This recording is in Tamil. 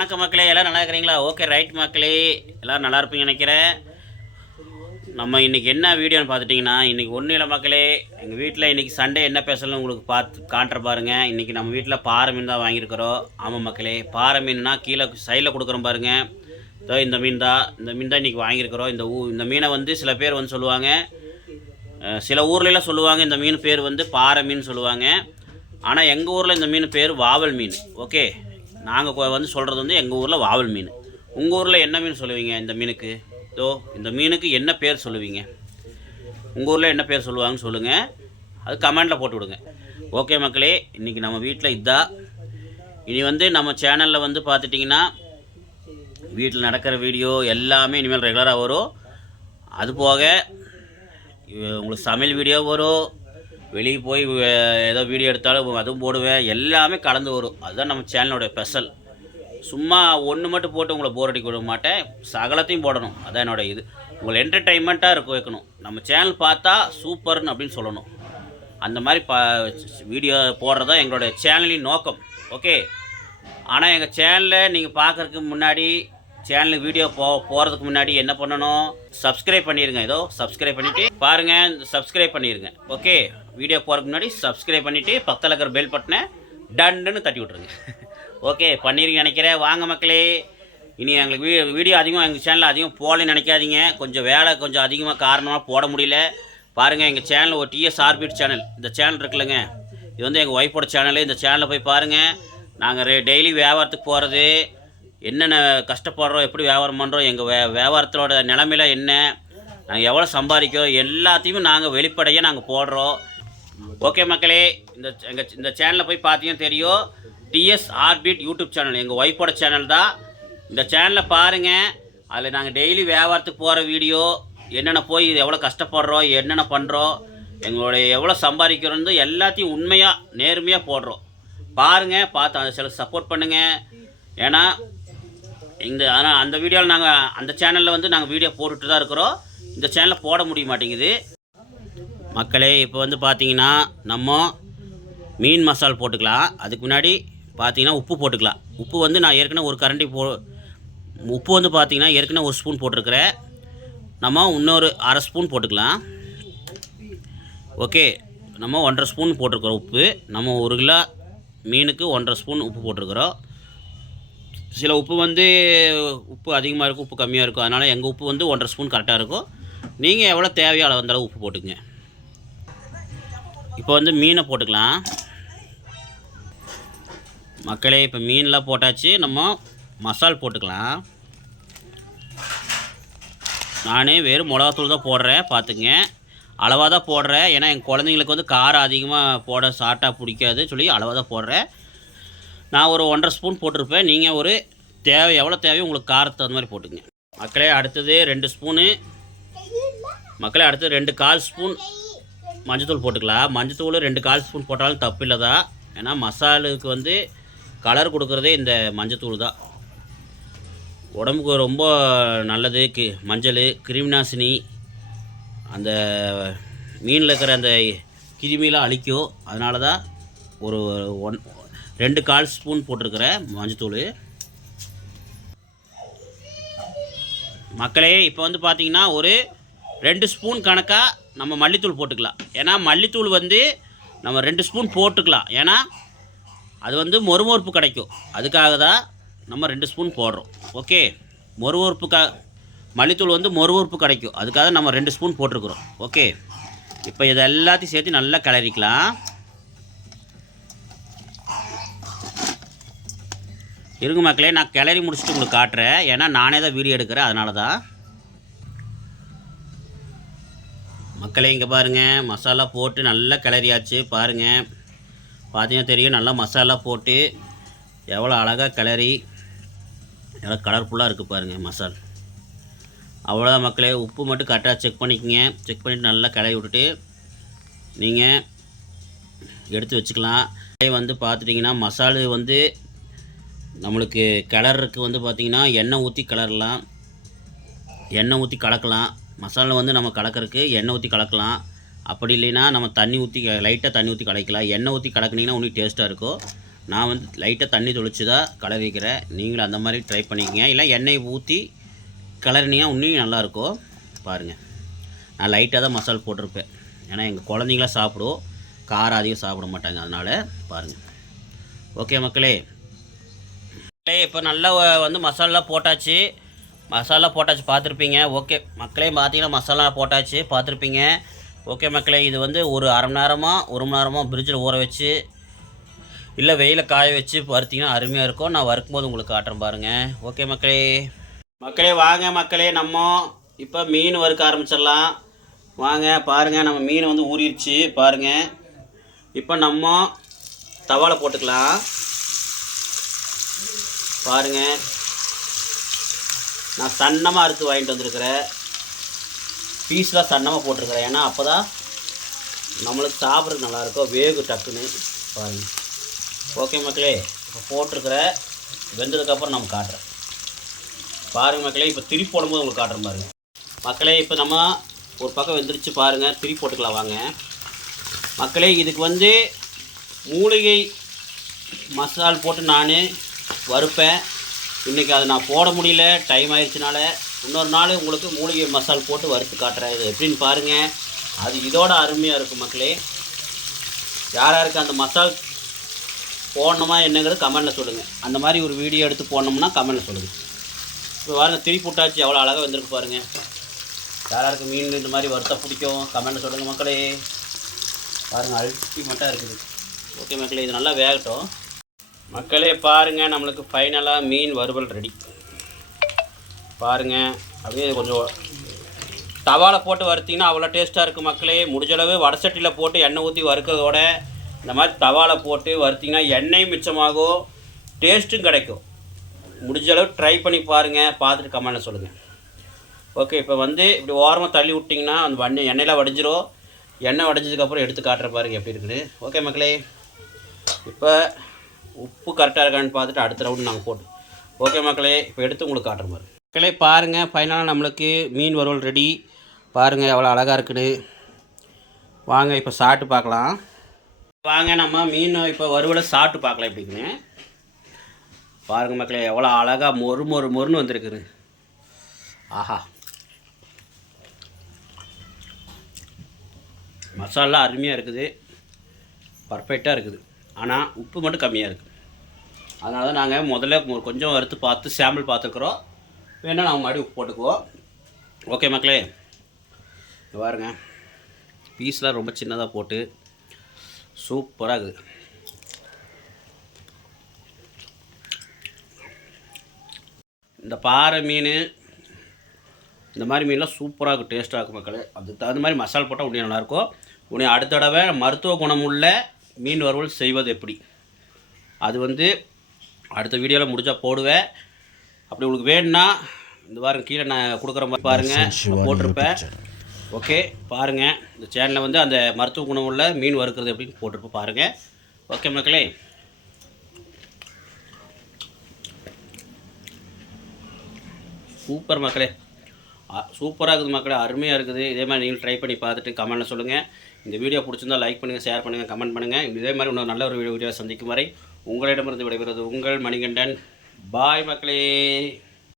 வணக்கம் மக்களே எல்லோரும் நல்லா இருக்கிறீங்களா? ஓகே ரைட் மக்களே எல்லோரும் நல்லா இருப்பீங்க நினைக்கிறேன். நம்ம இன்றைக்கி என்ன வீடியோன்னு பார்த்துட்டிங்கன்னா இன்றைக்கி ஒன்றும் இல்லை மக்களே. எங்கள் வீட்டில் இன்றைக்கி சண்டே என்ன பேசணும் உங்களுக்கு பார்த்து காட்டுற பாருங்கள் இன்றைக்கி நம்ம வீட்டில் பாறை மீன் தான் வாங்கியிருக்கிறோம். ஆமாம் மக்களே பாறை மீன்னா கீழே சைடில் கொடுக்குறோம் பாருங்கள் இதோ இந்த மீன் தான். இந்த மீன் தான் இன்றைக்கி வாங்கியிருக்கிறோம். இந்த ஊ இந்த மீனை வந்து சில பேர் வந்து சொல்லுவாங்க. சில ஊர்லலாம் சொல்லுவாங்க இந்த மீன் பேர் வந்து பாறை மீன் சொல்லுவாங்க. ஆனால் எங்கள் ஊரில் இந்த மீன் பேர் வாவல் மீன். ஓகே நாங்கள் வந்து சொல்கிறது வந்து எங்கள் ஊரில் வாவல் மீன். உங்கள் ஊரில் என்ன மீன் சொல்லுவீங்க இந்த மீனுக்கு? இதோ இந்த மீனுக்கு என்ன பேர் சொல்லுவீங்க? உங்கள் ஊரில் என்ன பேர் சொல்லுவாங்கன்னு சொல்லுங்கள் அது கமெண்டில் போட்டு விடுங்க. ஓகே மக்களே இன்றைக்கி நம்ம வீட்டில் இதான் இனி வந்து நம்ம சேனலில் வந்து பார்த்துட்டிங்கன்னா வீட்டில் நடக்கிற வீடியோ எல்லாமே இனிமேல் ரெகுலராக வரும். அது போக உங்களுக்கு சமையல் வீடியோ வரும். வெளியே போய் ஏதோ வீடியோ எடுத்தாலும் அதுவும் போடுவேன். எல்லாமே கலந்து வரும். அதுதான் நம்ம சேனலோட ஸ்பெஷல் சும்மா ஒன்று மட்டும் போட்டு உங்களை போர் அடிக்க விட மாட்டேன். சகலத்தையும் போடணும். அதான் என்னோட இது. உங்களை என்டர்டைன்மெண்ட்டாக இருக்க வைக்கணும். நம்ம சேனல் பார்த்தா சூப்பர்னு அப்படின்னு சொல்லணும். அந்த மாதிரி பா வீடியோ போடுறது தான் எங்களோட சேனலின் நோக்கம். ஓகே ஆனால் எங்கள் சேனலில் நீங்கள் பார்க்குறதுக்கு முன்னாடி சேனலுக்கு வீடியோ போ போகிறதுக்கு முன்னாடி என்ன பண்ணணும்? சப்ஸ்கிரைப் பண்ணிடுங்க ஏதோ சப்ஸ்கிரைப் பண்ணிவிட்டு பாருங்கள் சப்ஸ்கிரைப் பண்ணிடுங்க ஓகே வீடியோ போகிறதுக்கு முன்னாடி சப்ஸ்கிரைப் பண்ணிவிட்டு பக்கத்தில் இருக்கிற பெல் பட்டனை டண்டுன்னு தட்டி விட்ருங்க ஓகே பண்ணிருங்க நினைக்கிறேன். வாங்க மக்களே. இனி எங்களுக்கு வீ வீடியோ அதிகமாக எங்கள் சேனலில் அதிகம் போகலன்னு நினைக்காதீங்க. கொஞ்சம் வேலை கொஞ்சம் அதிகமாக காரணமாக போட முடியல. பாருங்கள் எங்கள் சேனல் ஒரு டிஎஸ் ஆர்பிட் சேனல் இந்த சேனல் இருக்குல்லங்க. இது வந்து எங்கள் ஒய்ஃபோட சேனலு இந்த சேனலில் போய் பாருங்கள் நாங்கள் ரெ டெய்லி வியாபாரத்துக்கு போகிறது என்னென்ன கஷ்டப்படுறோம் எப்படி வியாபாரம் பண்ணுறோம் எங்கள் வே வியாபாரத்தோட நிலமையில என்ன நாங்கள் எவ்வளோ சம்பாதிக்கிறோம் எல்லாத்தையுமே நாங்கள் வெளிப்படையாக நாங்கள் போடுறோம். ஓகே மக்களே இந்த எங்கள் இந்த சேனலில் போய் பார்த்தீங்கன்னா தெரியும். டிஎஸ் ஆர்பிட் யூடியூப் சேனல் எங்கள் ஒய்ஃபோட சேனல் தான். இந்த சேனலை பாருங்கள் அதில் நாங்கள் டெய்லி வியாபாரத்துக்கு போகிற வீடியோ என்னென்ன போய் எவ்வளோ கஷ்டப்படுறோம் என்னென்ன பண்ணுறோம் எங்களுடைய எவ்வளோ சம்பாதிக்கிறோன்னு எல்லாத்தையும் உண்மையாக நேர்மையாக போடுறோம். பாருங்கள் பார்த்து அந்த சில சப்போர்ட் பண்ணுங்கள் ஏன்னா இந்த ஆனால் அந்த வீடியோவில் நாங்கள் அந்த சேனலில் வந்து நாங்கள் வீடியோ போட்டுட்டு தான் இருக்கிறோம். இந்த சேனலில் போட முடிய மாட்டேங்குது. மக்களே இப்போ வந்து பார்த்தீங்கன்னா நம்ம மீன் மசால் போட்டுக்கலாம். அதுக்கு முன்னாடி பார்த்தீங்கன்னா உப்பு போட்டுக்கலாம். உப்பு வந்து நான் ஏற்கனவே ஒரு கரண்டி போ உப்பு வந்து பார்த்தீங்கன்னா ஏற்கனவே ஒரு ஸ்பூன் போட்டிருக்கிறேன். நம்ம இன்னொரு அரை ஸ்பூன் போட்டுக்கலாம். ஓகே நம்ம ஒன்றரை ஸ்பூன் போட்டிருக்கிறோம் உப்பு. நம்ம ஒரு கிலோ மீனுக்கு ஒன்றரை ஸ்பூன் உப்பு போட்டிருக்கிறோம். சில உப்பு வந்து உப்பு அதிகமாக இருக்கும் உப்பு கம்மியாக இருக்கும். அதனால் எங்கள் உப்பு வந்து ஒன்றரை ஸ்பூன் கரெக்டாக இருக்கும். நீங்கள் எவ்வளோ தேவையோ அளவு அந்த அளவு உப்பு போட்டுக்குங்க. இப்போ வந்து மீனை போட்டுக்கலாம். மக்களே இப்போ மீன்லாம் போட்டாச்சு. நம்ம மசால் போட்டுக்கலாம். நானே வெறும் மிளகாத்தூள் தான் போடுறேன் பார்த்துங்க அளவாக தான் போடுறேன். ஏன்னா என் குழந்தைங்களுக்கு வந்து காரம் அதிகமாக போட சாட்டாக பிடிக்காது சொல்லி அளவாக தான் போடுறேன். நான் ஒரு ஒன்றரை ஸ்பூன் போட்டிருப்பேன். நீங்கள் ஒரு தேவை எவ்வளோ தேவையோ உங்களுக்கு காரத்தை தகுந்த மாதிரி போட்டுங்க மக்களே அடுத்தது ரெண்டு ஸ்பூனு. மக்களே அடுத்தது ரெண்டு கால் ஸ்பூன் மஞ்சத்தூள் போட்டுக்கலாம். மஞ்சத்தூள் ரெண்டு கால் ஸ்பூன் போட்டாலும் தப்பு இல்லை தான் ஏன்னா மசாலுக்கு வந்து கலர் கொடுக்குறதே இந்த மஞ்சத்தூள் தான். உடம்புக்கு ரொம்ப நல்லது. கி மஞ்சள் கிருமிநாசினி அந்த மீனில் இருக்கிற அந்த கிருமியெலாம் அழிக்கும். அதனால தான் ஒரு ஒன் ரெண்டு கால் ஸ்பூன் போட்டிருக்கிறேன் மஞ்சத்தூள். மக்களே இப்போ வந்து பார்த்தீங்கன்னா ஒரு ரெண்டு ஸ்பூன் கணக்காக நம்ம மல்லித்தூள் போட்டுக்கலாம். ஏன்னா மல்லித்தூள் வந்து நம்ம ரெண்டு ஸ்பூன் போட்டுக்கலாம். ஏன்னா அது வந்து மொறுமொறுப்பு கிடைக்கும். அதுக்காக தான் நம்ம ரெண்டு ஸ்பூன் போடுறோம். ஓகே? மொறுமொறுப்புக்கா மல்லித்தூள் வந்து மொறுமொறுப்பு கிடைக்கும். அதுக்காக நம்ம ரெண்டு ஸ்பூன் போட்டிருக்கிறோம். ஓகே? இப்போ இதை எல்லாத்தையும் சேர்த்து நல்லா கிளறிக்கலாம். இருங்க மக்களே நான் கிளறி முடிச்சுட்டு உங்களுக்கு காட்டுறேன். ஏன்னா நானே தான் வீடியோ எடுக்கிறேன் அதனால தான் மக்களே இங்கே பாருங்கள் மசாலா போட்டு நல்லா கிளறியாச்சு. பாருங்கள் பார்த்தீங்கன்னா தெரியும் நல்லா மசாலா போட்டு எவ்வளோ அழகாக கிளறி எவ்வளோ கலர்ஃபுல்லாக இருக்குது பாருங்கள் மசால். அவ்வளோதான் மக்களே உப்பு மட்டும் கரெக்டாக செக் பண்ணிக்கங்க. செக் பண்ணிவிட்டு நல்லா கிளறி விட்டுட்டு நீங்கள் எடுத்து வச்சுக்கலாம். வந்து பார்த்துட்டிங்கன்னா மசாலு வந்து நம்மளுக்கு கிளறதுக்கு வந்து பார்த்திங்கன்னா எண்ணெய் ஊற்றி கிளறலாம். எண்ணெய் ஊற்றி கலக்கலாம். மசாலா வந்து நம்ம கலக்கிறதுக்கு எண்ணெய் ஊற்றி கலக்கலாம். அப்படி இல்லைன்னா நம்ம தண்ணி ஊற்றி லைட்டாக தண்ணி ஊற்றி கலக்கலாம். எண்ணெய் ஊற்றி கலக்குனீங்கன்னா இன்னும் டேஸ்ட்டாக இருக்கும். நான் வந்து லைட்டாக தண்ணி தொளிச்சு தான் கலவிக்கிறேன் நீங்களும் அந்த மாதிரி ட்ரை பண்ணிக்கங்க. இல்லை எண்ணெய் ஊற்றி கலர்னியாக இன்னும் நல்லாயிருக்கும் பாருங்கள் நான் லைட்டாக தான் மசால் போட்டிருப்பேன். ஏன்னா எங்கள் குழந்தைங்களாம் சாப்பிடும். காரம் அதிகம் சாப்பிட மாட்டாங்க. அதனால் பாருங்கள் ஓகே மக்களே இப்போ நல்லா வந்து மசாலா போட்டாச்சு. மசாலா போட்டாச்சு பார்த்துருப்பீங்க. ஓகே மக்களே பார்த்தீங்கன்னா மசாலா போட்டாச்சு பார்த்துருப்பீங்க. ஓகே மக்களே இது வந்து ஒரு அரை மணி நேரமாக ஒரு மணி நேரமாக ஃப்ரிட்ஜில் ஊற வச்சு இல்லை வெயில காய வச்சு பருத்திங்கன்னா அருமையாக இருக்கும். நான் வறுக்கும்போது உங்களுக்கு காட்டுறேன் பாருங்கள் ஓகே மக்களே. மக்களே வாங்க மக்களே நம்ம இப்போ மீன் வறுக்க ஆரம்பிச்சிடலாம். வாங்க பாருங்கள் நம்ம மீன் வந்து ஊறிடுச்சு பாருங்கள் இப்போ நம்ம தவாலை போட்டுக்கலாம். பாருங்கள் நான் சன்னமாக அறுத்து வாங்கிட்டு வந்திருக்கிறேன். பீஸ்லாம் சன்னமாக போட்டிருக்கிறேன். ஏன்னா அப்போ தான் நம்மளுக்கு சாப்பிட்றதுக்கு நல்லாயிருக்கும் வேகு டக்குன்னு. பாருங்கள் ஓகே மக்களே இப்போ போட்டிருக்கிற வெந்ததுக்கப்புறம் நம்ம காட்டுறேன் பாருங்கள் மக்களே இப்போ திரி போடும்போது உங்களுக்கு காட்டுறேன் பாருங்க மக்களே இப்போ நம்ம ஒரு பக்கம் வெந்துருச்சு பாருங்கள் திரி போட்டுக்கலாம் வாங்க. மக்களே இதுக்கு வந்து மூலிகை மசால் போட்டு நான் வறுப்பேன். இன்றைக்கி அதை நான் போட முடியல. டைம் ஆயிடுச்சுனால இன்னொரு நாள் உங்களுக்கு மூலிகை மசால் போட்டு வறுத்து காட்டுறேன். இது எப்படின்னு பாருங்கள் அது இதோட அருமையாக இருக்கும் மக்களே. யார் யாருக்கு அந்த மசால் போடணுமா என்னங்கிறது கமெண்டில் சொல்லுங்கள் அந்த மாதிரி ஒரு வீடியோ எடுத்து போடணும்னா கமெண்டில் சொல்லுங்கள் இப்போ பாருங்கள் திரிப்புட்டாச்சு எவ்வளோ அழகாக வந்திருக்கு பாருங்கள் யார் யாருக்கு மீன் இந்த மாதிரி வறுத்தா பிடிக்கும்? கமெண்டில் சொல்லுங்கள் மக்களே. பாருங்கள் அல்டிமேட்டாக இருக்குது. ஓகே மக்களே இது நல்லா வேகட்டும். மக்களே பாருங்கள் நம்மளுக்கு ஃபைனலாக மீன் வறுவல் ரெடி பாருங்கள் அப்படியே கொஞ்சம் தவாவில் போட்டு வறுத்திங்கன்னா அவ்வளோ டேஸ்ட்டாக இருக்குது மக்களே. முடிஞ்சளவு வடசட்டியில் போட்டு எண்ணெய் ஊற்றி வறுக்கிறதோட இந்த மாதிரி தவாவில் போட்டு வறுத்திங்கன்னா எண்ணெயும் மிச்சமாகும் டேஸ்ட்டும் கிடைக்கும். முடிஞ்ச அளவு ட்ரை பண்ணி பாருங்கள் பார்த்துட்டு கமெண்ட்டில் சொல்லுங்கள் ஓகே இப்போ வந்து இப்படி ஓரமாக தள்ளி விட்டிங்கன்னா அந்த வண்ணி எண்ணெயில் வடிஞ்சிரும். எண்ணெய் வடிஞ்சதுக்கப்புறம் எடுத்து காட்டுற பாருங்க எப்படி இருக்குது ஓகே மக்களே இப்போ உப்பு கரெக்டாக இருக்கான்னு பார்த்துட்டு அடுத்த ரவுண்டு நாங்கள் போட்டு. ஓகே மக்களே இப்போ எடுத்து உங்களுக்கு காட்டுற மாதிரி மக்களே பாருங்கள் ஃபைனலாக நம்மளுக்கு மீன் வறுவல் ரெடி பாருங்கள் எவ்வளோ அழகாக இருக்குன்னு வாங்க இப்போ சாப்பிட்டு பார்க்கலாம். வாங்க நம்ம மீன் இப்போ வறுவலை சாப்பிட்டு பார்க்கலாம் எப்படின்னு பாருங்க மக்களே எவ்வளோ அழகாக மொறு மொறு மொறுன்னு வந்திருக்குது. ஆஹா. மசாலா அருமையாக இருக்குது. பர்ஃபெக்டாக இருக்குது. ஆனால் உப்பு மட்டும் கம்மியாக இருக்குது அதனால தான் நாங்கள் முதல்ல கொஞ்சம் வறுத்து பார்த்து சாம்பிள் பார்த்துருக்குறோம். வேணால் நாங்கள் மறுபடியும் உப்பு போட்டுக்குவோம். ஓகே மக்களே. பாருங்க. பீஸ்லாம் ரொம்ப சின்னதாக போட்டு சூப்பராக இருக்குது. இந்த பாறை மீன் இந்த மாதிரி மீன்லாம் சூப்பராக இருக்கும் டேஸ்ட்டாக இருக்கும் மக்களே. அதுக்கு தகுந்த மாதிரி மசாலா போட்டால் உடனே நல்லாயிருக்கும். உடனே அடுத்த தடவை மருத்துவ குணமுள்ள மீன் வறுவல் செய்வது எப்படி? அது வந்து அடுத்த வீடியோவில் முடிஞ்சால் போடுவேன். அப்படி உங்களுக்கு வேணும்னா இந்த வாரம் கீழே நான் கொடுக்குற மாதிரி பாருங்கள் போட்டிருப்பேன். ஓகே பாருங்கள் இந்த சேனலில் வந்து அந்த மருத்துவ குணமுள்ள மீன் வறுக்கிறது எப்படின்னு போட்டிருப்பேன் பாருங்கள் ஓகே மக்களே. சூப்பர் மக்களே. சூப்பராக இருக்குது மக்களே அருமையாக இருக்குது. இதே மாதிரி நீங்கள் ட்ரை பண்ணி பார்த்துட்டு கமெண்ட்டில் சொல்லுங்கள் இந்த வீடியோ பிடிச்சிருந்தா லைக் பண்ணுங்கள் ஷேர் பண்ணுங்கள் கமெண்ட் பண்ணுங்கள் இதே மாதிரி இன்னொரு நல்ல ஒரு வீடியோ சந்திக்கும் வரை உங்களிடமிருந்து விடைபெறுவது உங்கள் மணிகண்டன். பாய் மக்களே.